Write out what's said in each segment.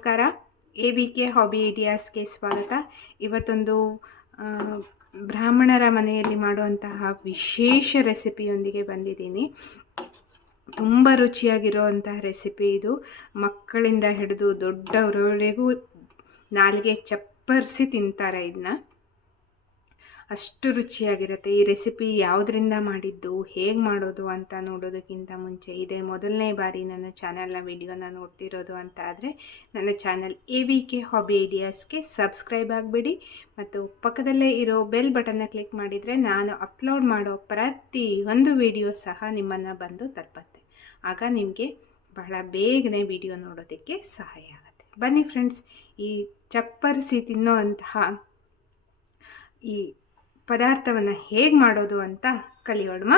ನಮಸ್ಕಾರ. A B K hobby ಐಡಿಯಾಸ್ಗೆ ಸ್ವಾಗತ. ಇವತ್ತೊಂದು ಬ್ರಾಹ್ಮಣರ ಮನೆಯಲ್ಲಿ ಮಾಡುವಂತಹ ವಿಶೇಷ ರೆಸಿಪಿಯೊಂದಿಗೆ ಬಂದಿದ್ದೀನಿ. ತುಂಬ ರುಚಿಯಾಗಿರುವಂತಹ ರೆಸಿಪಿ ಇದು. ಮಕ್ಕಳಿಂದ ಹಿಡಿದು ದೊಡ್ಡವರವರೆಗೂ ನಾಲಿಗೆ ಚಪ್ಪರಿಸಿ ತಿಂತಾರೆ ಇದನ್ನ ಅಷ್ಟು ರುಚಿಯಾಗಿರುತ್ತೆ. ಈ ರೆಸಿಪಿ ಯಾವುದರಿಂದ ಮಾಡಿದ್ದು, ಹೇಗೆ ಮಾಡೋದು ಅಂತ ನೋಡೋದಕ್ಕಿಂತ ಮುಂಚೆ ಇದೇ ಮೊದಲನೇ ಬಾರಿ ನನ್ನ ಚಾನಲ್ನ ವಿಡಿಯೋನ ನೋಡ್ತಿರೋದು ಅಂತ ಆದರೆ, ನನ್ನ channel A V K hobby ಐಡಿಯಾಸ್ಗೆ subscribe ಆಗಿಬಿಡಿ. ಮತ್ತು ಪಕ್ಕದಲ್ಲೇ ಇರೋ ಬೆಲ್ ಬಟನ್ನ ಕ್ಲಿಕ್ ಮಾಡಿದರೆ ನಾನು ಅಪ್ಲೋಡ್ ಮಾಡೋ ಪ್ರತಿ ಒಂದು ವಿಡಿಯೋ ಸಹ ನಿಮ್ಮನ್ನು ಬಂದು ತಲುಪತ್ತೆ. ಆಗ ನಿಮಗೆ ಬಹಳ ಬೇಗನೆ ವಿಡಿಯೋ ನೋಡೋದಕ್ಕೆ ಸಹಾಯ ಆಗುತ್ತೆ. ಬನ್ನಿ ಫ್ರೆಂಡ್ಸ್, ಈ ಚಪ್ಪರಿಸಿ ತಿನ್ನೋವಂತಹ ಈ ಪದಾರ್ಥವನ್ನು ಹೇಗೆ ಮಾಡೋದು ಅಂತ ಕಲಿಯೋಣ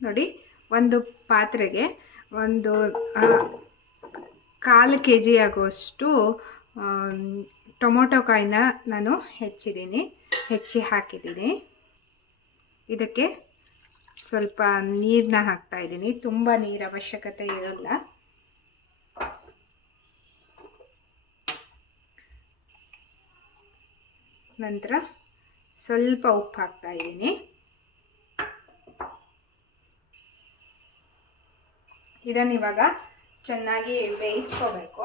ನೋಡಿ, ಒಂದು ಪಾತ್ರೆಗೆ ಒಂದು ಕಾಲು ಕೆ ಜಿ ಆಗುವಷ್ಟು ಟೊಮೊಟೊ ಕಾಯಿನ ನಾನು ಹೆಚ್ಚಿದ್ದೀನಿ, ಹೆಚ್ಚಿ ಹಾಕಿದ್ದೀನಿ. ಇದಕ್ಕೆ ಸ್ವಲ್ಪ ನೀರನ್ನ ಹಾಕ್ತಾ ಇದ್ದೀನಿ. ತುಂಬ ನೀರು ಅವಶ್ಯಕತೆ ಇರಲ್ಲ. ನಂತರ ಸ್ವಲ್ಪ ಉಪ್ಪು ಹಾಕ್ತಾ ಇದ್ದೀನಿ. ಇದನ್ನು ಇವಾಗ ಚೆನ್ನಾಗಿ ಬೇಯಿಸ್ಕೋಬೇಕು.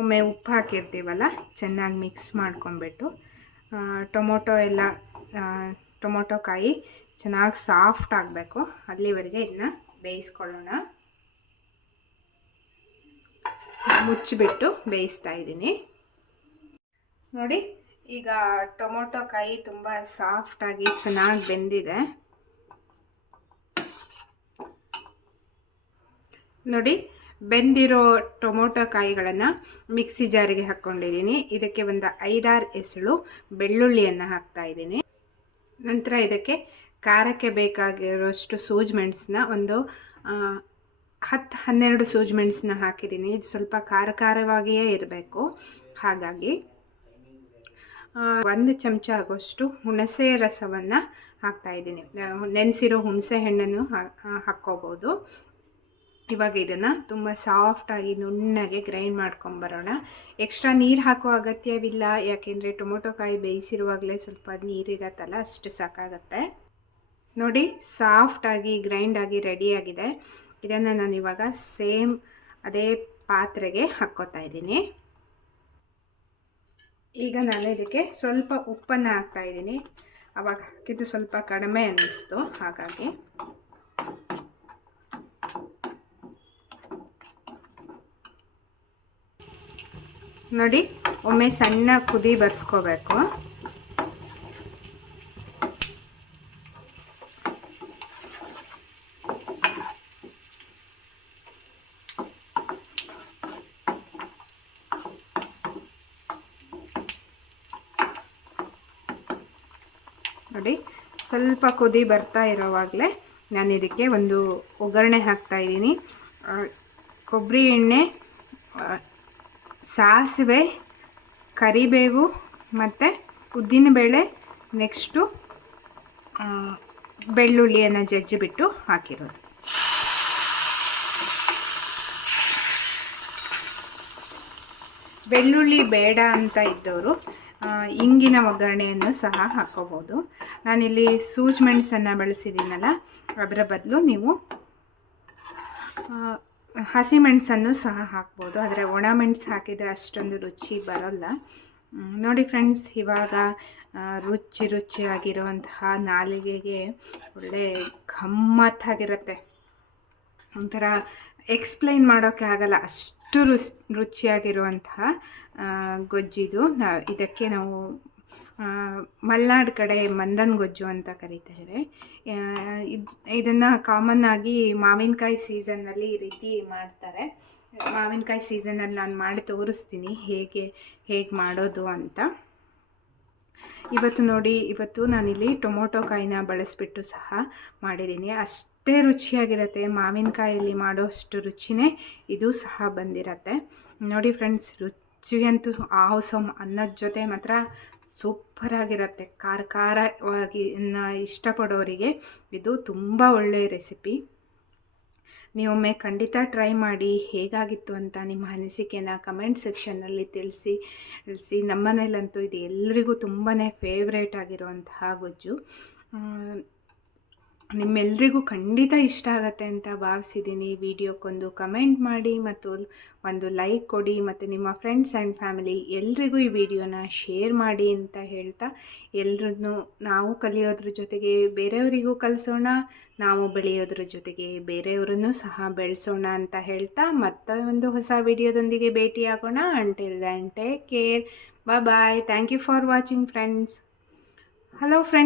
ಒಮ್ಮೆ ಉಪ್ಪು ಹಾಕಿರ್ತೀವಲ್ಲ, ಚೆನ್ನಾಗಿ ಮಿಕ್ಸ್ ಮಾಡ್ಕೊಂಬಿಟ್ಟು ಟೊಮೊಟೊ ಎಲ್ಲ ಟೊಮೊಟೊ ಕಾಯಿ ಚೆನ್ನಾಗಿ ಸಾಫ್ಟ್ ಆಗಬೇಕು. ಅಲ್ಲಿವರೆಗೆ ಇದನ್ನ ಬೇಯಿಸ್ಕೊಳ್ಳೋಣ. ಮುಚ್ಚಿಬಿಟ್ಟು ಬೇಯಿಸ್ತಾ ಇದ್ದೀನಿ. ನೋಡಿ, ಈಗ ಟೊಮೊಟೊ ಕಾಯಿ ತುಂಬ ಸಾಫ್ಟಾಗಿ ಚೆನ್ನಾಗಿ ಬೆಂದಿದೆ. ನೋಡಿ, ಬೆಂದಿರೋ ಟೊಮೊಟೊ ಕಾಯಿಗಳನ್ನು ಮಿಕ್ಸಿ ಜಾರಿಗೆ ಹಾಕ್ಕೊಂಡಿದ್ದೀನಿ ಇದಕ್ಕೆ ಒಂದು ಐದಾರು ಎಸಳು ಬೆಳ್ಳುಳ್ಳಿಯನ್ನು ಹಾಕ್ತಾ ಇದ್ದೀನಿ. ನಂತರ ಇದಕ್ಕೆ ಖಾರಕ್ಕೆ ಬೇಕಾಗಿರೋಷ್ಟು ಸೂಜ್ ಮೆಣಸನ್ನ ಒಂದು ಹತ್ತು ಹನ್ನೆರಡು ಸೂಜಿ ಮೆಣಸನ್ನ ಹಾಕಿದ್ದೀನಿ. ಇದು ಸ್ವಲ್ಪ ಖಾರ ಖಾರವಾಗಿಯೇ ಇರಬೇಕು. ಹಾಗಾಗಿ ಒಂದು ಚಮಚ ಆಗೋಷ್ಟು ಹುಣಸೆ ರಸವನ್ನು ಹಾಕ್ತಾಯಿದ್ದೀನಿ ನೆನೆಸಿರೋ ಹುಣಸೆ ಹಣ್ಣನ್ನು ಹಾಕ್ಕೋಬೋದು. ಇವಾಗ ಇದನ್ನು ತುಂಬ ಸಾಫ್ಟಾಗಿ ನುಣ್ಣಗೆ ಗ್ರೈಂಡ್ ಮಾಡ್ಕೊಂಬರೋಣ. ಎಕ್ಸ್ಟ್ರಾ ನೀರು ಹಾಕೋ ಅಗತ್ಯವಿಲ್ಲ. ಯಾಕೆಂದರೆ ಟೊಮೊಟೊ ಕಾಯಿ ಬೇಯಿಸಿರುವಾಗಲೇ ಸ್ವಲ್ಪ ನೀರಿರತ್ತಲ್ಲ ಅಷ್ಟು ಸಾಕಾಗತ್ತೆ. ನೋಡಿ ಸಾಫ್ಟಾಗಿ ಗ್ರೈಂಡಾಗಿ ರೆಡಿಯಾಗಿದೆ ಇದನ್ನು ನಾನು ಇವಾಗ ಸೇಮ್ ಅದೇ ಪಾತ್ರೆಗೆ ಹಾಕ್ಕೋತಾ ಇದ್ದೀನಿ. ಈಗ ನಾನು ಇದಕ್ಕೆ ಸ್ವಲ್ಪ ಉಪ್ಪನ್ನು ಹಾಕ್ತಾ ಇದ್ದೀನಿ. ಅವಾಗ ಹಾಕಿದ್ದು ಸ್ವಲ್ಪ ಕಡಿಮೆ ಅನ್ನಿಸ್ತು, ಹಾಗಾಗಿ. ನೋಡಿ, ಒಮ್ಮೆ ಸಣ್ಣ ಕುದಿ ಬರ್ಸ್ಕೋಬೇಕು. ನೋಡಿ, ಸ್ವಲ್ಪ ಕುದಿ ಬರ್ತಾ ಇರೋವಾಗಲೇ ನಾನು ಇದಕ್ಕೆ ಒಂದು ಒಗ್ಗರಣೆ ಹಾಕ್ತಾ ಇದ್ದೀನಿ. ಕೊಬ್ಬರಿ ಎಣ್ಣೆ ಸಾಸಿವೆ, ಕರಿಬೇವು ಮತ್ತು ಉದ್ದಿನಬೇಳೆ ನೆಕ್ಸ್ಟು ಬೆಳ್ಳುಳ್ಳಿಯನ್ನು ಜಜ್ಜಿಬಿಟ್ಟು ಹಾಕಿರೋದು. ಬೆಳ್ಳುಳ್ಳಿ ಬೇಡ ಅಂತ ಇದ್ದವರು ಇಂಗಿನ ಒಗ್ಗರಣೆಯನ್ನು ಸಹ ಹಾಕೋಬೋದು. ನಾನಿಲ್ಲಿ ಸೂಜ್ ಮೆಣಸನ್ನು ಬಳಸಿದ್ದೀನಲ್ಲ, ಅದರ ಬದಲು ನೀವು ಹಸಿಮೆಣಸನ್ನು ಸಹ ಹಾಕ್ಬೋದು. ಆದರೆ ಒಣ ಮೆಣಸು ಹಾಕಿದರೆ ಅಷ್ಟೊಂದು ರುಚಿ ಬರೋಲ್ಲ. ನೋಡಿ ಫ್ರೆಂಡ್ಸ್, ಇವಾಗ ರುಚಿ ರುಚಿಯಾಗಿರುವಂತಹ ನಾಲಿಗೆಗೆ ಒಳ್ಳೆ ಗಮ್ಮತ್ತಾಗಿರುತ್ತೆ ಒಂಥರ ಎಕ್ಸ್ಪ್ಲೈನ್ ಮಾಡೋಕ್ಕೆ ಆಗಲ್ಲ, ಅಷ್ಟು ರುಚಿ, ರುಚಿಯಾಗಿರುವಂತಹ ಗೊಜ್ಜಿದು. ಇದಕ್ಕೆ ನಾವು ಮಲೆನಾಡು ಕಡೆ ಮಂದನ್ ಗೊಜ್ಜು ಅಂತ ಕರೀತಾರೆ ಇದನ್ನು ಕಾಮನ್ ಆಗಿ ಮಾವಿನಕಾಯಿ ಸೀಸನ್ನಲ್ಲಿ ಈ ರೀತಿ ಮಾಡ್ತಾರೆ. ಮಾವಿನಕಾಯಿ ಸೀಸನಲ್ಲಿ ನಾನು ಮಾಡಿ ತೋರಿಸ್ತೀನಿ ಹೇಗೆ ಹೇಗೆ ಮಾಡೋದು ಅಂತ. ಇವತ್ತು ನೋಡಿ, ಇವತ್ತು ನಾನಿಲ್ಲಿ ಟೊಮೊಟೊ ಕಾಯಿನ ಬಳಸಿಬಿಟ್ಟು ಸಹ ಮಾಡಿದ್ದೀನಿ. ಅಷ್ಟೇ ರುಚಿಯಾಗಿರುತ್ತೆ. ಮಾವಿನಕಾಯಲ್ಲಿ ಮಾಡೋಷ್ಟು ರುಚಿನೇ ಇದು ಸಹ ಬಂದಿರತ್ತೆ. ನೋಡಿ ಫ್ರೆಂಡ್ಸ್, ರುಚಿಗಂತೂ ಆವಸಮ್ ಅನ್ನದ ಜೊತೆ ಮಾತ್ರ ಸೂಪರಾಗಿರುತ್ತೆ ಖಾರ ಖಾರವಾಗಿ ಇಷ್ಟಪಡೋರಿಗೆ ಇದು ತುಂಬ ಒಳ್ಳೆಯ ರೆಸಿಪಿ. ನೀವೊಮ್ಮೆ ಖಂಡಿತ ಟ್ರೈ ಮಾಡಿ ಹೇಗಾಗಿತ್ತು ಅಂತ ನಿಮ್ಮ ಅನಿಸಿಕೆನ ಕಮೆಂಟ್ ಸೆಕ್ಷನ್ನಲ್ಲಿ ತಿಳಿಸಿ. ತಿಳಿಸಿ. ನಮ್ಮನೇಲಂತೂ ಇದು ಎಲ್ರಿಗೂ ತುಂಬಾ ಫೇವ್ರೇಟ್ ಆಗಿರುವಂತಹ ಗೊಜ್ಜು. ನಿಮ್ಮೆಲ್ರಿಗೂ ಖಂಡಿತ ಇಷ್ಟ ಆಗತ್ತೆ ಅಂತ ಭಾವಿಸಿದ್ದೀನಿ. ವಿಡಿಯೋಕ್ಕೊಂದು ಕಮೆಂಟ್ ಮಾಡಿ ಮತ್ತು ಒಂದು ಲೈಕ್ ಕೊಡಿ ಮತ್ತು ನಿಮ್ಮ ಫ್ರೆಂಡ್ಸ್ ಆ್ಯಂಡ್ ಫ್ಯಾಮಿಲಿ ಎಲ್ರಿಗೂ ಈ ವಿಡಿಯೋನ ಶೇರ್ ಮಾಡಿ ಅಂತ ಹೇಳ್ತಾ ಎಲ್ರನ್ನೂ ನಾವು ಕಲಿಯೋದ್ರ ಜೊತೆಗೆ ಬೇರೆಯವರಿಗೂ ಕಲಿಸೋಣ, ನಾವು ಬೆಳೆಯೋದ್ರ ಜೊತೆಗೆ ಬೇರೆಯವರನ್ನು ಸಹ ಬೆಳೆಸೋಣ ಅಂತ ಹೇಳ್ತಾ ಮತ್ತೆ ಒಂದು ಹೊಸ ವಿಡಿಯೋದೊಂದಿಗೆ ಭೇಟಿಯಾಗೋಣ. Until then take care bye bye thank you for watching friends hello friends